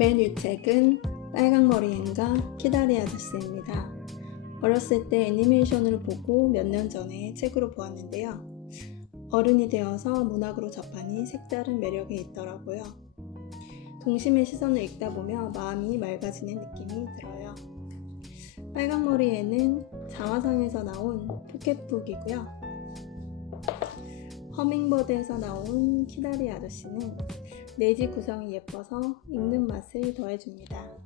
맨 위책은 빨강머리앤과 키다리 아저씨입니다. 어렸을 때 애니메이션으로 보고 몇 년 전에 책으로 보았는데요. 어른이 되어서 문학으로 접하니 색다른 매력이 있더라고요. 동심의 시선을 읽다 보며 마음이 맑아지는 느낌이 들어요. 빨강머리에는 자화상에서 나온 포켓북이고요. 허밍버드에서 나온 키다리 아저씨는 내지 구성이 예뻐서 읽는 맛을 더해줍니다.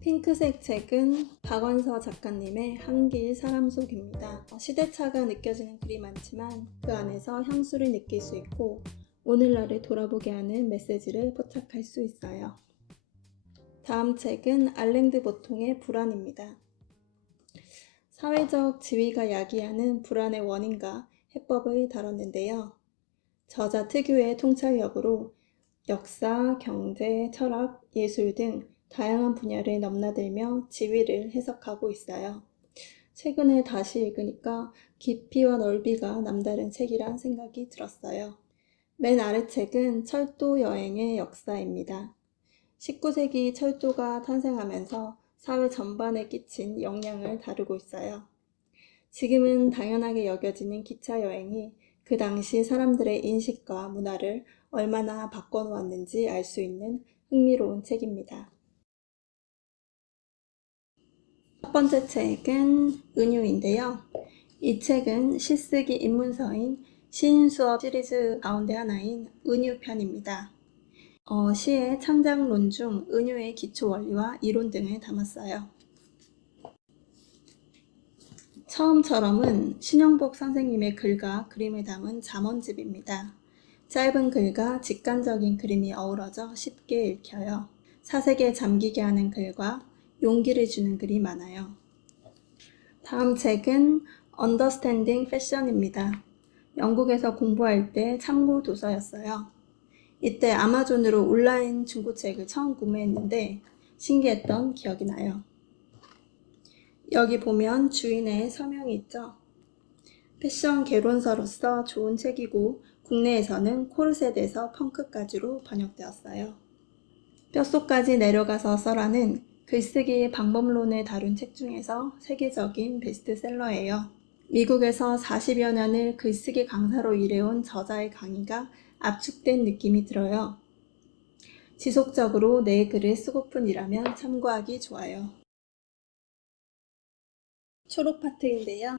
핑크색 책은 박원서 작가님의 한길 사람 속입니다. 시대차가 느껴지는 글이 많지만 그 안에서 향수를 느낄 수 있고 오늘날을 돌아보게 하는 메시지를 포착할 수 있어요. 다음 책은 알랭드 보통의 불안입니다. 사회적 지위가 야기하는 불안의 원인과 해법을 다뤘는데요. 저자 특유의 통찰력으로 역사, 경제, 철학, 예술 등 다양한 분야를 넘나들며 지위를 해석하고 있어요. 최근에 다시 읽으니까 깊이와 넓이가 남다른 책이란 생각이 들었어요. 맨 아래 책은 철도 여행의 역사입니다. 19세기 철도가 탄생하면서 사회 전반에 끼친 영향을 다루고 있어요. 지금은 당연하게 여겨지는 기차 여행이 그 당시 사람들의 인식과 문화를 얼마나 바꿔놓았는지 알 수 있는 흥미로운 책입니다. 첫 번째 책은 은유인데요. 이 책은 시쓰기 입문서인 시인 수업 시리즈 가운데 하나인 은유편입니다. 어, 시의 창작론 중 은유의 기초 원리와 이론 등을 담았어요. 처음처럼은 신영복 선생님의 글과 그림을 담은 잠언집입니다. 짧은 글과 직관적인 그림이 어우러져 쉽게 읽혀요. 사색에 잠기게 하는 글과 용기를 주는 글이 많아요. 다음 책은 Understanding Fashion입니다. 영국에서 공부할 때 참고 도서였어요. 이때 아마존으로 온라인 중고책을 처음 구매했는데 신기했던 기억이 나요. 여기 보면 주인의 서명이 있죠. 패션 개론서로서 좋은 책이고 국내에서는 코르셋에서 펑크까지로 번역되었어요. 뼛속까지 내려가서 써라는 글쓰기 방법론을 다룬 책 중에서 세계적인 베스트셀러예요. 미국에서 40여 년을 글쓰기 강사로 일해온 저자의 강의가 압축된 느낌이 들어요. 지속적으로 내 글을 쓰고픈 이라면 참고하기 좋아요. 초록 파트인데요.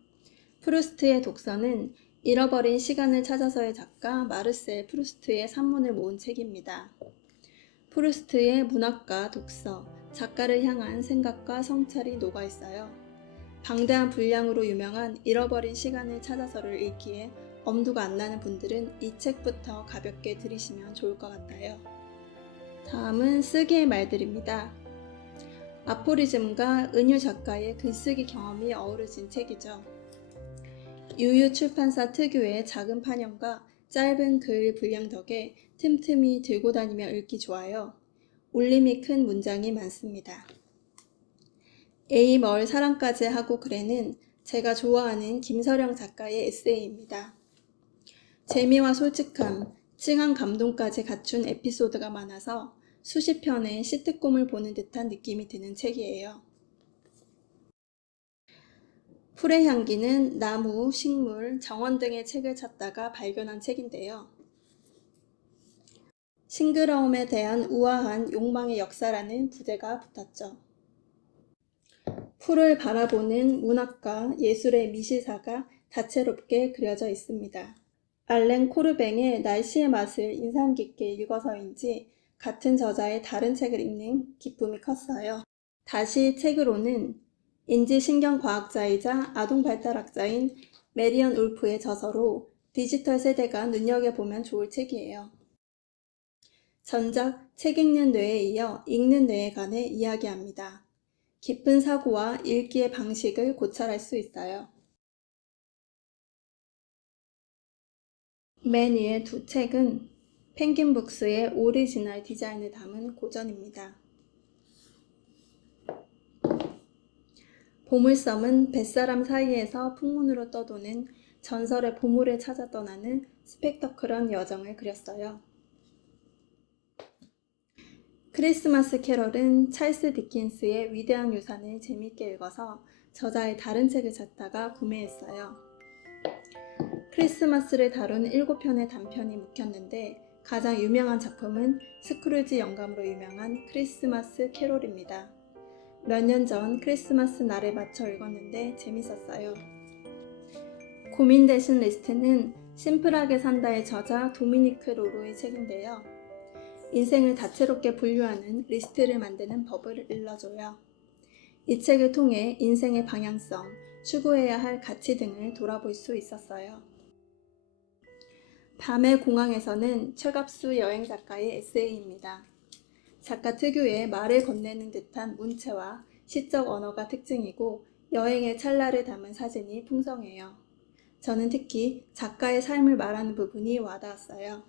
프루스트의 독서는 잃어버린 시간을 찾아서의 작가 마르셀 프루스트의 산문을 모은 책입니다. 프루스트의 문학과 독서, 작가를 향한 생각과 성찰이 녹아 있어요. 방대한 분량으로 유명한 잃어버린 시간을 찾아서를 읽기에 엄두가 안 나는 분들은 이 책부터 가볍게 들으시면 좋을 것 같아요. 다음은 쓰기의 말들입니다. 아포리즘과 은유 작가의 글쓰기 경험이 어우러진 책이죠. 유유 출판사 특유의 작은 판형과 짧은 글 분량 덕에 틈틈이 들고 다니며 읽기 좋아요. 울림이 큰 문장이 많습니다. 에이 뭘 사랑까지 하고 그래는 제가 좋아하는 김서령 작가의 에세이입니다. 재미와 솔직함, 찡한 감동까지 갖춘 에피소드가 많아서 수십 편의 시트콤을 보는 듯한 느낌이 드는 책이에요. 풀의 향기는 나무, 식물, 정원 등의 책을 찾다가 발견한 책인데요. 싱그러움에 대한 우아한 욕망의 역사라는 부제가 붙었죠. 풀을 바라보는 문학과 예술의 미시사가 다채롭게 그려져 있습니다. 알렌 코르뱅의 날씨의 맛을 인상 깊게 읽어서인지 같은 저자의 다른 책을 읽는 기쁨이 컸어요. 다시 책으로는 인지신경과학자이자 아동발달학자인 메리언 울프의 저서로 디지털 세대가 눈여겨보면 좋을 책이에요. 전작 책 읽는 뇌에 이어 읽는 뇌에 관해 이야기합니다. 깊은 사고와 읽기의 방식을 고찰할 수 있어요. 맨 위의 두 책은 펭귄북스의 오리지널 디자인을 담은 고전입니다. 보물섬은 뱃사람 사이에서 풍문으로 떠도는 전설의 보물을 찾아 떠나는 스펙터클한 여정을 그렸어요. 크리스마스 캐럴은 찰스 디킨스의 위대한 유산을 재밌게 읽어서 저자의 다른 책을 찾다가 구매했어요. 크리스마스를 다룬 7편의 단편이 묵혔는데 가장 유명한 작품은 스크루지 영감으로 유명한 크리스마스 캐롤입니다. 몇 년 전 크리스마스 날에 맞춰 읽었는데 재밌었어요. 고민 대신 리스트는 심플하게 산다의 저자 도미니크 로로의 책인데요. 인생을 다채롭게 분류하는 리스트를 만드는 법을 일러줘요. 이 책을 통해 인생의 방향성, 추구해야 할 가치 등을 돌아볼 수 있었어요. 밤의 공항에서는 최갑수 여행 작가의 에세이입니다. 작가 특유의 말을 건네는 듯한 문체와 시적 언어가 특징이고 여행의 찰나를 담은 사진이 풍성해요. 저는 특히 작가의 삶을 말하는 부분이 와닿았어요.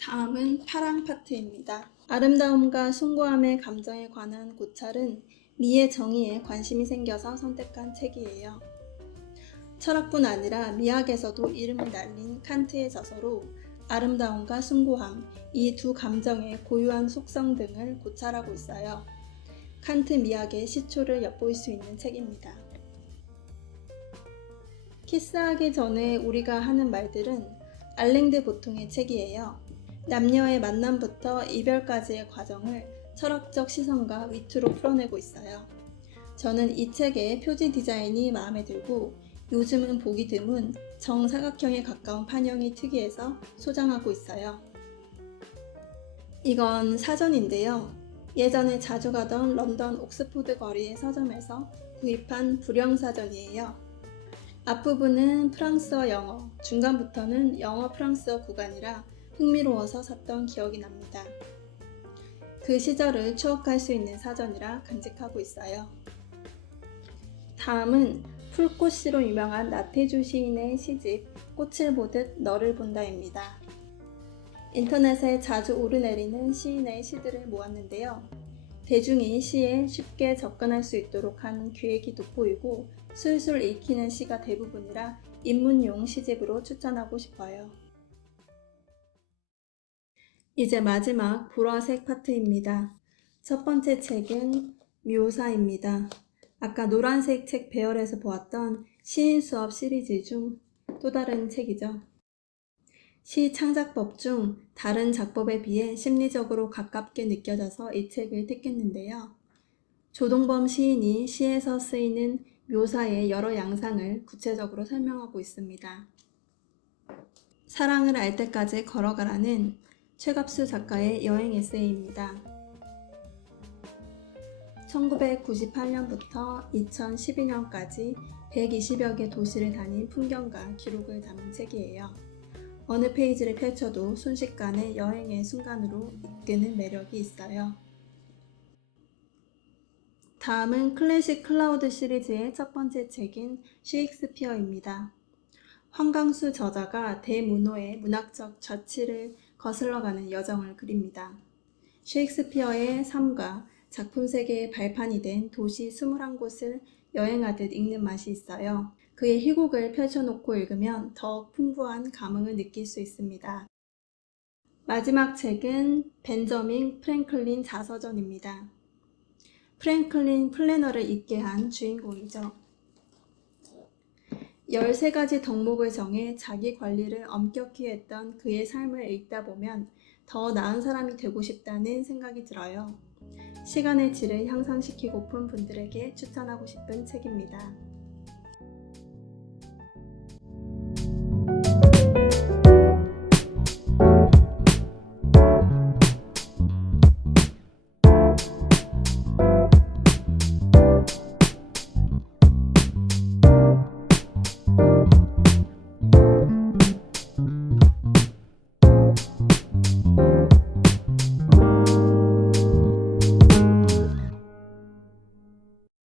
다음은 파랑 파트입니다. 아름다움과 숭고함의 감정에 관한 고찰은 미의 정의에 관심이 생겨서 선택한 책이에요. 철학뿐 아니라 미학에서도 이름을 날린 칸트의 저서로 아름다움과 숭고함, 이 두 감정의 고유한 속성 등을 고찰하고 있어요. 칸트 미학의 시초를 엿볼 수 있는 책입니다. 키스하기 전에 우리가 하는 말들은 알랭드 보통의 책이에요. 남녀의 만남부터 이별까지의 과정을 철학적 시선과 위트로 풀어내고 있어요. 저는 이 책의 표지 디자인이 마음에 들고 요즘은 보기 드문 정사각형에 가까운 판형이 특이해서 소장하고 있어요. 이건 사전인데요. 예전에 자주 가던 런던 옥스포드 거리의 서점에서 구입한 불형 사전이에요. 앞부분은 프랑스어 영어, 중간부터는 영어 프랑스어 구간이라 흥미로워서 샀던 기억이 납니다. 그 시절을 추억할 수 있는 사전이라 간직하고 있어요. 다음은 풀꽃씨로 유명한 나태주 시인의 시집 꽃을 보듯 너를 본다입니다. 인터넷에 자주 오르내리는 시인의 시들을 모았는데요. 대중이 시에 쉽게 접근할 수 있도록 한 기획이 돋보이고 술술 읽히는 시가 대부분이라 입문용 시집으로 추천하고 싶어요. 이제 마지막 보라색 파트입니다. 첫 번째 책은 묘사입니다. 아까 노란색 책 배열에서 보았던 시인 수업 시리즈 중 또 다른 책이죠. 시 창작법 중 다른 작법에 비해 심리적으로 가깝게 느껴져서 이 책을 택했는데요. 조동범 시인이 시에서 쓰이는 묘사의 여러 양상을 구체적으로 설명하고 있습니다. 사랑을 알 때까지 걸어가라는 최갑수 작가의 여행 에세이입니다. 1998년부터 2012년까지 120여 개 도시를 다닌 풍경과 기록을 담은 책이에요. 어느 페이지를 펼쳐도 순식간에 여행의 순간으로 이끄는 매력이 있어요. 다음은 클래식 클라우드 시리즈의 첫 번째 책인 셰익스피어입니다. 황강수 저자가 대문호의 문학적 좌치를 거슬러가는 여정을 그립니다. 셰익스피어의 삶과 작품 세계의 발판이 된 도시 21곳을 여행하듯 읽는 맛이 있어요. 그의 희곡을 펼쳐놓고 읽으면 더욱 풍부한 감흥을 느낄 수 있습니다. 마지막 책은 벤저민 프랭클린 자서전입니다. 프랭클린 플래너를 잊게 한 주인공이죠. 13가지 덕목을 정해 자기 관리를 엄격히 했던 그의 삶을 읽다 보면 더 나은 사람이 되고 싶다는 생각이 들어요. 시간의 질을 향상시키고픈 분들에게 추천하고 싶은 책입니다.